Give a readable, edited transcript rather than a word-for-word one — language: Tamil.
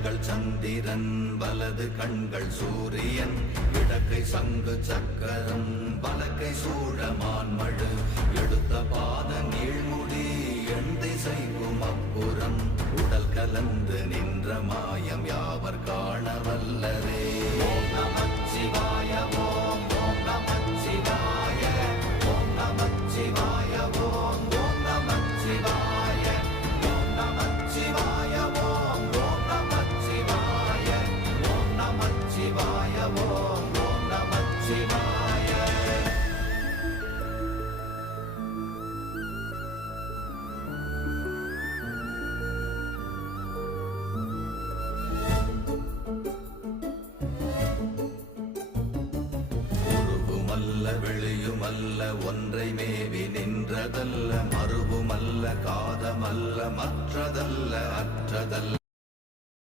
கண்கள் சந்திரன் வலது கண்கள் சூரியன் இடக்கை சங்கு சக்கரம் வலக்கை சூழமான்மழு எடுத்த பாத நீழ்முடி எண் திசைக்கும் அப்புறம் உடல் கலந்து நின்ற மாயம் யாவர் காண வல்லரே. ஓம் நமச்சிவாய ஓம் ஓம் நமச்சிவாய ஓம் நமச்சிவாய ஓம் ஓம் நமச்சிவாய ஓம் நமச்சிவாய ஓம் ஓம் நமச்சிவாய ஓம் நமச்சிவாய ஓம் ஓம் நமச்சிவாய. வெளியுமல்ல ஒன்றை மேவி நின்றதல்ல மறுவுமல்ல காதமல்ல மற்றதல்ல அற்றதல்ல